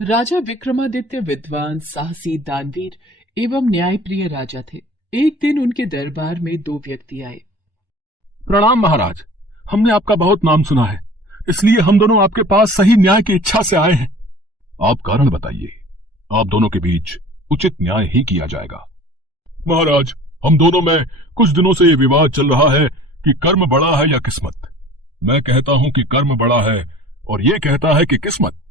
राजा विक्रमादित्य विद्वान, साहसी, दानवीर एवं न्यायप्रिय राजा थे। एक दिन उनके दरबार में दो व्यक्ति आए। प्रणाम महाराज, हमने आपका बहुत नाम सुना है, इसलिए हम दोनों आपके पास सही न्याय की इच्छा से आए हैं। आप कारण बताइए, आप दोनों के बीच उचित न्याय ही किया जाएगा। महाराज, हम दोनों में कुछ दिनों से ये विवाद चल रहा है कि कर्म बड़ा है या किस्मत। मैं कहता हूं कि कर्म बड़ा है और ये कहता है कि किस्मत।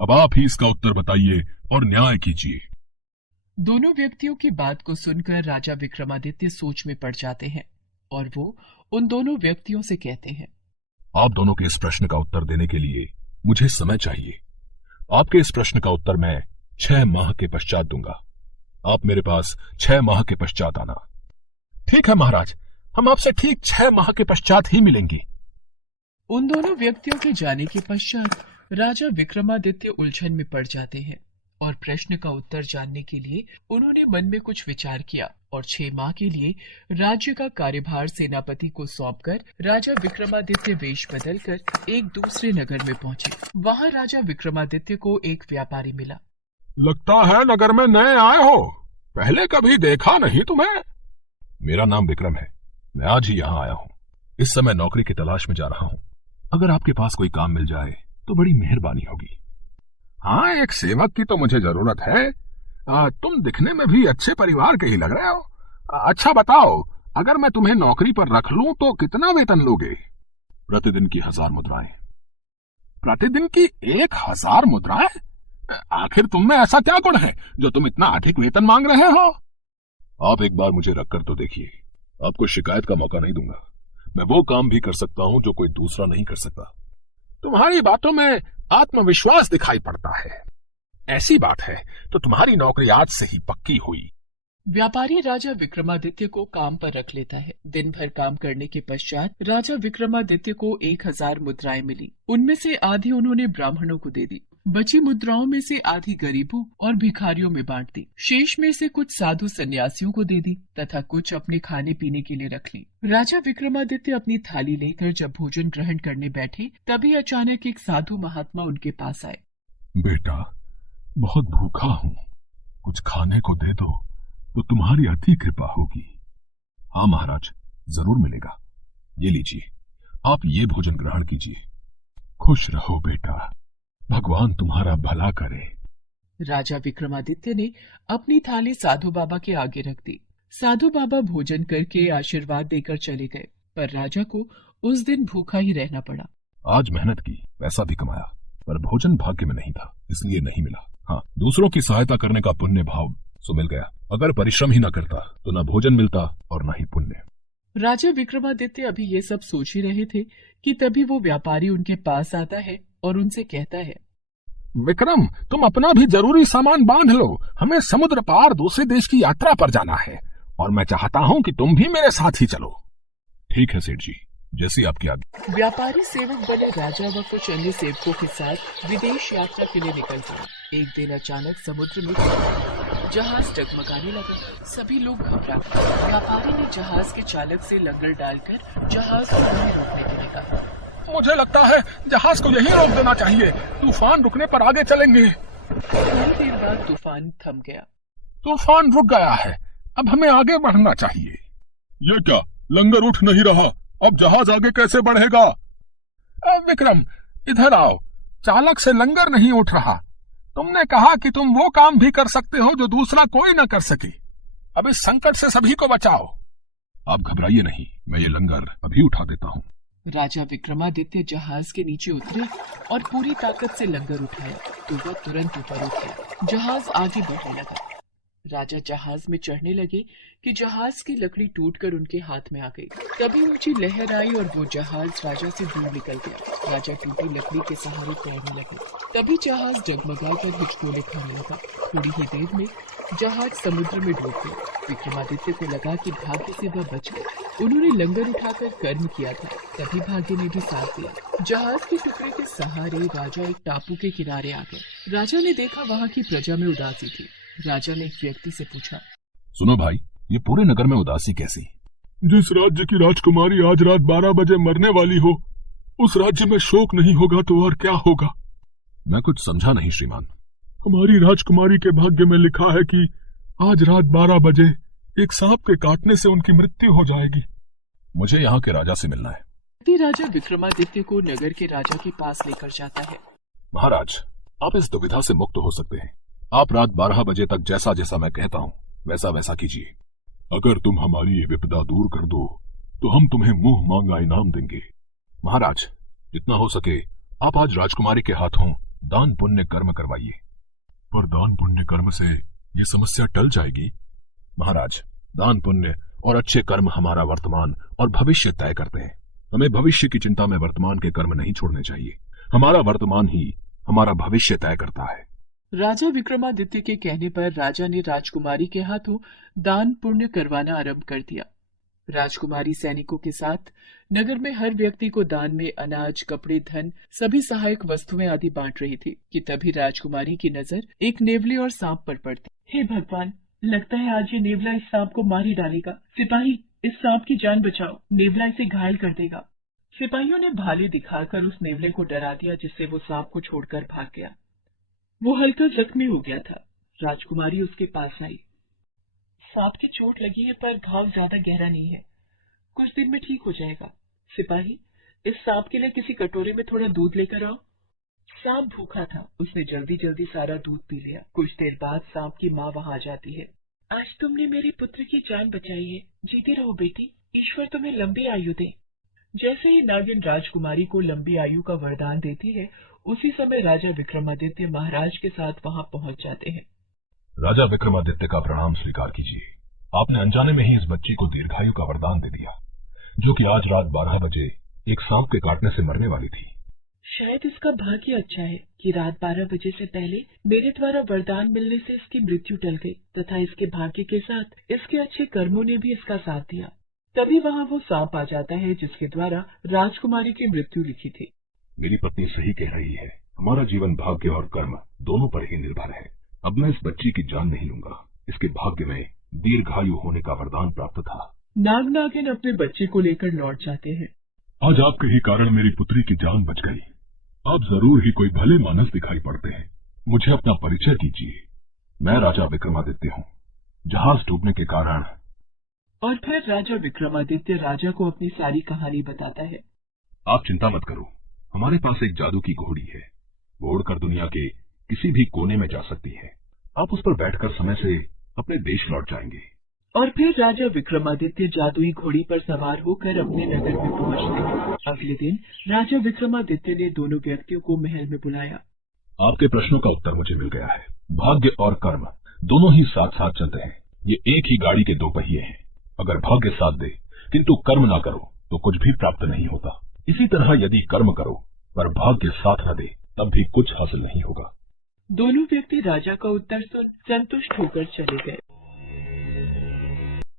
अब आप ही इसका उत्तर बताइए और न्याय कीजिए। दोनों व्यक्तियों की बात को सुनकर राजा विक्रमादित्य सोच में पड़ जाते हैं और वो उन दोनों व्यक्तियों से कहते हैं, आप दोनों के इस प्रश्न का उत्तर देने के लिए मुझे समय चाहिए। आपके इस प्रश्न का उत्तर मैं 6 माह के पश्चात दूंगा। आप मेरे पास 6 माह के पश्चात आना। ठीक है महाराज, हम आपसे ठीक 6 माह के पश्चात ही मिलेंगे। उन दोनों व्यक्तियों के जाने के पश्चात राजा विक्रमादित्य उलझन में पड़ जाते हैं और प्रश्न का उत्तर जानने के लिए उन्होंने मन में कुछ विचार किया और 6 माह के लिए राज्य का कार्यभार सेनापति को सौंपकर राजा विक्रमादित्य वेश बदलकर एक दूसरे नगर में पहुंचे। वहां राजा विक्रमादित्य को एक व्यापारी मिला। लगता है नगर में नए आए हो, पहले कभी देखा नहीं तुम्हें। मेरा नाम विक्रम है, मैं आज ही यहाँ आया हूँ। इस समय नौकरी की तलाश में जा रहा हूँ। अगर आपके पास कोई काम मिल जाए तो बड़ी मेहरबानी होगी। हाँ, एक सेवक की तो मुझे जरूरत है। तुम दिखने में भी अच्छे परिवार के ही लग रहे हो। अच्छा बताओ, अगर मैं तुम्हें नौकरी पर रख लूं तो कितना वेतन लोगे? प्रतिदिन की 1000 मुद्राएं। प्रतिदिन की 1000 मुद्राएं? आखिर तुम में ऐसा क्या गुण है जो तुम इतना अधिक वेतन मांग रहे हो? आप एक बार मुझे रखकर तो देखिए, आपको शिकायत का मौका नहीं दूंगा। मैं वो काम भी कर सकता हूं जो कोई दूसरा नहीं कर सकता। तुम्हारी बातों में आत्मविश्वास दिखाई पड़ता है। ऐसी बात है तो तुम्हारी नौकरी आज से ही पक्की हुई। व्यापारी राजा विक्रमादित्य को काम पर रख लेता है। दिन भर काम करने के पश्चात राजा विक्रमादित्य को 1000 मुद्राएं मिली। उनमें से आधी उन्होंने ब्राह्मणों को दे दी। बची मुद्राओं में से आधी गरीबों और भिखारियों में बांट दी। शेष में से कुछ साधु सन्यासियों को दे दी तथा कुछ अपने खाने पीने के लिए रख ली। राजा विक्रमादित्य अपनी थाली लेकर जब भोजन ग्रहण करने बैठे, तभी अचानक एक साधु महात्मा उनके पास आए। बेटा, बहुत भूखा हूँ, कुछ खाने को दे दो तो तुम्हारी अति कृपा होगी। हाँ महाराज, जरूर मिलेगा। ये लीजिए, आप ये भोजन ग्रहण कीजिए। खुश रहो बेटा, भगवान तुम्हारा भला करे। राजा विक्रमादित्य ने अपनी थाली साधु बाबा के आगे रख दी। साधु बाबा भोजन करके आशीर्वाद देकर चले गए, पर राजा को उस दिन भूखा ही रहना पड़ा। आज मेहनत की, पैसा भी कमाया, पर भोजन भाग्य में नहीं था, इसलिए नहीं मिला। हाँ, दूसरों की सहायता करने का पुण्य भाव सो मिल गया। अगर परिश्रम ही न करता तो न भोजन मिलता और न ही पुण्य। राजा विक्रमादित्य अभी ये सब सोच ही रहे थे कि तभी वो व्यापारी उनके पास आता है और उनसे कहता है, विक्रम, तुम अपना भी जरूरी सामान बांध लो, हमें समुद्र पार दूसरे देश की यात्रा पर जाना है और मैं चाहता हूँ कि तुम भी मेरे साथ ही चलो। ठीक है सेठ जी, जैसी आपकी आज्ञा। व्यापारी सेवक बने राजा व कुछ अन्य सेवकों के साथ विदेश यात्रा के लिए निकल गए। एक दिन अचानक समुद्र में जहाज डगमगाने लगा। सभी लोग घबरा गए। व्यापारी ने जहाज के चालक से लंगर डालकर जहाज को वहीं रोकने के लिए कहा। मुझे लगता है जहाज को यहीं रोक देना चाहिए, तूफान रुकने पर आगे चलेंगे। थोड़ी देर बाद तूफान थम गया। तूफान रुक गया है, अब हमें आगे बढ़ना चाहिए। ये क्या, लंगर उठ नहीं रहा, अब जहाज आगे कैसे बढ़ेगा? विक्रम, इधर आओ, चालक से लंगर नहीं उठ रहा। तुमने कहा कि तुम वो काम भी कर सकते हो जो दूसरा कोई न कर सके। अब इस संकट से सभी को बचाओ। आप घबराइए नहीं, मैं ये लंगर अभी उठा देता हूँ। राजा विक्रमादित्य जहाज के नीचे उतरे और पूरी ताकत से लंगर उठाया तो वह तुरंत ऊपर उठ गया। जहाज आगे बढ़ने लगा। राजा जहाज में चढ़ने लगे कि जहाज की लकड़ी टूटकर उनके हाथ में आ गई। तभी ऊंची लहर आई और वो जहाज राजा से दूर निकल गया। राजा टूटी लकड़ी के सहारे तैरने लगे। तभी जहाज डगमगाकर हिचकोले खाने लगा। थोड़ी ही देर में जहाज समुद्र में डूब गया। विक्रमादित्य को लगा कि भाग्य से वह बच गए। उन्होंने लंगर उठाकर कर्म किया था, तभी भाग्य ने भी साथ दिया। जहाज के टुकड़े के सहारे राजा एक टापू के किनारे आ गए। राजा ने देखा वहाँ की प्रजा में उदासी थी। राजा ने एक व्यक्ति से पूछा, सुनो भाई, ये पूरे नगर में उदासी कैसी? जिस राज्य की राजकुमारी आज रात 12 बजे मरने वाली हो, उस राज्य में शोक नहीं होगा तो और क्या होगा? मैं कुछ समझा नहीं श्रीमान। हमारी राजकुमारी के भाग्य में लिखा है कि आज रात 12 बजे एक सांप के काटने से उनकी मृत्यु हो जाएगी। मुझे यहाँ के राजा से मिलना है। राजा विक्रमादित्य को नगर के राजा के पास लेकर जाता है। महाराज, आप इस दुविधा से मुक्त हो सकते हैं। आप रात 12 बजे तक जैसा जैसा मैं कहता हूँ वैसा वैसा कीजिए। अगर तुम हमारी ये विपदा दूर कर दो तो हम तुम्हें मुंह मांगा इनाम देंगे। महाराज, जितना हो सके आप आज राजकुमारी के हाथों दान पुण्य कर्म करवाइए। पर दान पुण्य कर्म से ये समस्या टल जाएगी। महाराज, दान पुण्य और अच्छे कर्म हमारा वर्तमान और भविष्य तय करते हैं। हमें भविष्य की चिंता में वर्तमान के कर्म नहीं छोड़ने चाहिए। हमारा वर्तमान ही हमारा भविष्य तय करता है। राजा विक्रमादित्य के कहने पर राजा ने राजकुमारी के हाथों दान पुण्य करवाना आरंभ कर दिया। राजकुमारी सैनिकों के साथ नगर में हर व्यक्ति को दान में अनाज, कपड़े, धन, सभी सहायक वस्तुएं आदि बांट रही थी कि तभी राजकुमारी की नजर एक नेवले और सांप पर पड़ती। हे भगवान, लगता है आज ये नेवला इस सांप को मार ही डालेगा। सिपाही, इस सांप की जान बचाओ, नेवला इसे घायल कर देगा। सिपाहियों ने भाले दिखाकर उस नेवले को डरा दिया, जिससे वो सांप को छोड़कर भाग गया। वो हल्का जख्मी हो गया था। राजकुमारी उसके पास आई। सांप की चोट लगी है पर घाव ज्यादा गहरा नहीं है, कुछ दिन में ठीक हो जाएगा। सिपाही, इस सांप के लिए किसी कटोरे में थोड़ा दूध लेकर आओ। सांप भूखा था, उसने जल्दी जल्दी सारा दूध पी लिया। कुछ देर बाद सांप की माँ वहाँ आ जाती है। आज तुमने मेरे पुत्र की जान बचाई है, जीती रहो बेटी, ईश्वर तुम्हें लंबी आयु दे। जैसे ही नागिन राजकुमारी को लंबी आयु का वरदान देती है, उसी समय राजा विक्रमादित्य महाराज के साथ वहाँ पहुँच जाते हैं। राजा विक्रमादित्य का प्रणाम स्वीकार कीजिए। आपने अनजाने में ही इस बच्ची को दीर्घायु का वरदान दे दिया, जो कि आज रात 12 बजे एक सांप के काटने से मरने वाली थी। शायद इसका भाग्य अच्छा है कि रात 12 बजे से पहले मेरे द्वारा वरदान मिलने से इसकी मृत्यु टल गई तथा इसके भाग्य के साथ इसके अच्छे कर्मों ने भी इसका साथ दिया। तभी वहाँ वो सांप आ जाता है जिसके द्वारा राजकुमारी की मृत्यु लिखी थी। मेरी पत्नी सही कह रही है, हमारा जीवन भाग्य और कर्म दोनों पर ही निर्भर है। अब मैं इस बच्ची की जान नहीं लूंगा। इसके भाग्य में दीर्घायु होने का वरदान प्राप्त था। नाग नागिन अपने बच्चे को लेकर लौट जाते हैं। आज आपके ही कारण मेरी पुत्री की जान बच गई। आप जरूर ही कोई भले मानस दिखाई पड़ते हैं। मुझे अपना परिचय दीजिए। मैं राजा विक्रमादित्य हूँ। जहाज डूबने के कारण। और फिर राजा विक्रमादित्य राजा को अपनी सारी कहानी बताता है। आप चिंता मत करो, हमारे पास एक जादू की घोड़ी है। वो उड़कर दुनिया के किसी भी कोने में जा सकती है। आप उस पर बैठकर समय से अपने देश लौट जाएंगे। और फिर राजा विक्रमादित्य जादुई घोड़ी पर सवार होकर अपने नगर में पहुंचते हैं। अगले दिन राजा विक्रमादित्य ने दोनों व्यक्तियों को महल में बुलाया। आपके प्रश्नों का उत्तर मुझे मिल गया है। भाग्य और कर्म दोनों ही साथ साथ चलते हैं। ये एक ही गाड़ी के दो पहिए हैं। अगर भाग्य साथ दे किंतु कर्म ना करो तो कुछ भी प्राप्त नहीं होता। इसी तरह यदि कर्म करो पर भाग्य साथ न दे तब भी कुछ हासिल नहीं होगा। दोनों व्यक्ति राजा का उत्तर सुन संतुष्ट होकर चले गए।